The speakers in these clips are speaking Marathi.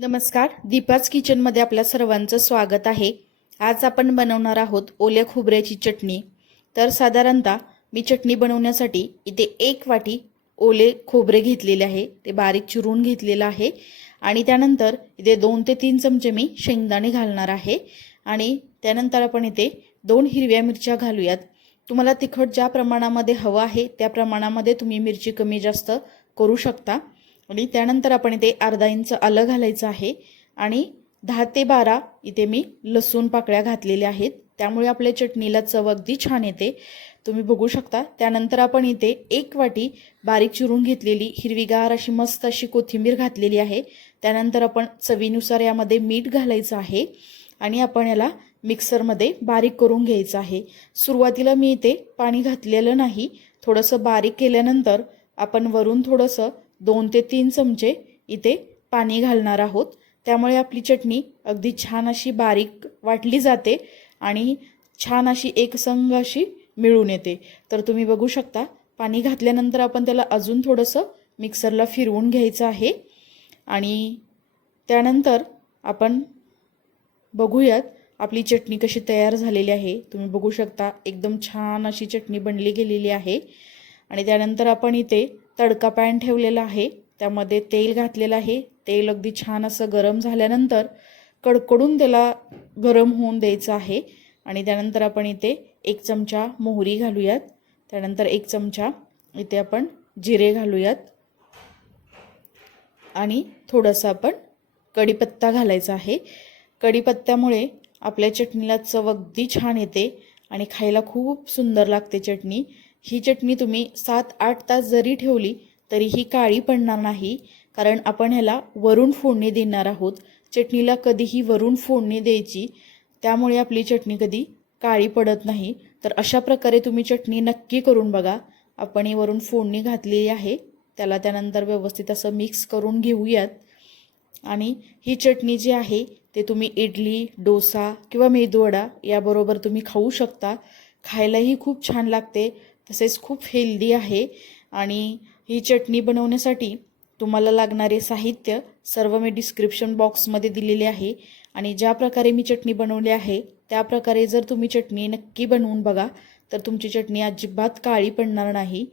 नमस्कार. दीपाच किचनमध्ये आपल्या सर्वांचं स्वागत आहे. आज आपण बनवणार आहोत ओल्या खोबऱ्याची चटणी. तर साधारणतः मी चटणी बनवण्यासाठी इथे एक वाटी ओले खोबरे घेतलेले आहे. ते बारीक चिरून घेतलेलं आहे. आणि त्यानंतर इथे दोन ते तीन चमचे मी शेंगदाणे घालणार आहे. आणि त्यानंतर आपण इथे दोन हिरव्या मिरच्या घालूयात. तुम्हाला तिखट ज्या प्रमाणामध्ये हवं आहे त्या प्रमाणामध्ये तुम्ही मिरची कमी जास्त करू शकता. आणि त्यानंतर आपण इथे अर्धा इंच आलं घालायचं आहे. आणि दहा ते बारा इथे मी लसूण पाकळ्या घातलेल्या आहेत. त्यामुळे आपल्या चटणीला चव अगदी छान येते. तुम्ही बघू शकता. त्यानंतर आपण इथे एक वाटी बारीक चिरून घेतलेली हिरवीगार अशी मस्त अशी कोथिंबीर घातलेली आहे. त्यानंतर आपण चवीनुसार यामध्ये मीठ घालायचं आहे. आणि आपण याला मिक्सरमध्ये बारीक करून घ्यायचं आहे. सुरुवातीला मी इथे पाणी घातलेलं नाही. थोडंसं बारीक केल्यानंतर आपण वरून थोडंसं दोन ते तीन चमचे इथे पाणी घालणार आहोत. त्यामुळे आपली चटणी अगदी छान अशी बारीक वाटली जाते आणि छान अशी एकसंग अशी मिळून येते. तर तुम्ही बघू शकता पाणी घातल्यानंतर आपण त्याला अजून थोडंसं मिक्सरला फिरवून घ्यायचं आहे. आणि त्यानंतर आपण बघूयात आपली चटणी कशी तयार झालेली आहे. तुम्ही बघू शकता एकदम छान अशी चटणी बनली गेलेली आहे. आणि त्यानंतर आपण इथे तडका पॅन ठेवलेला आहे. त्यामध्ये तेल घातलेलं आहे. तेल अगदी छान असं गरम झाल्यानंतर कडकडून त्याला गरम होऊन द्यायचं आहे. आणि त्यानंतर आपण इथे एक चमचा मोहरी घालूयात. त्यानंतर एक चमचा इथे आपण जिरे घालूयात. आणि थोडंसं आपण कढीपत्ता घालायचा आहे. कढीपत्त्यामुळे आपल्या चटणीला चव अगदी छान येते आणि खायला खूप सुंदर लागते चटणी. ही चटणी तुम्ही सात आठ तास जरी ठेवली तरी ही काळी पडणार नाही कारण आपण ह्याला वरून फोडणी देणार आहोत. चटणीला कधीही वरून फोडणी द्यायची त्यामुळे आपली चटणी कधी काळी पडत नाही. तर अशा प्रकारे तुम्ही चटणी नक्की करून बघा. आपण ही वरून फोडणी घातलेली आहे त्याला त्यानंतर व्यवस्थित असं मिक्स करून घेऊयात. आणि ही चटणी जी आहे ते तुम्ही इडली डोसा किंवा मेदूवडा याबरोबर तुम्ही खाऊ शकता. खायलाही खूप छान लागते. तसेच खूप हेल्दी आहे. आणि ही चटणी बनवण्यासाठी तुम्हाला लागणारे साहित्य सर्व मी डिस्क्रिप्शन बॉक्समध्ये दिलेले आहे. आणि ज्या प्रकारे मी चटणी बनवली आहे त्या प्रकारे जर तुम्ही चटणी नक्की बनवून बघा तर तुमची चटणी अजिबात काळी पडणार नाही.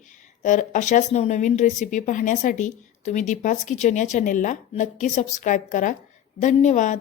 तर अशाच नवनवीन रेसिपी पाहण्यासाठी तुम्ही दीपाज किचन या चॅनेलला नक्की सबस्क्राईब करा. धन्यवाद!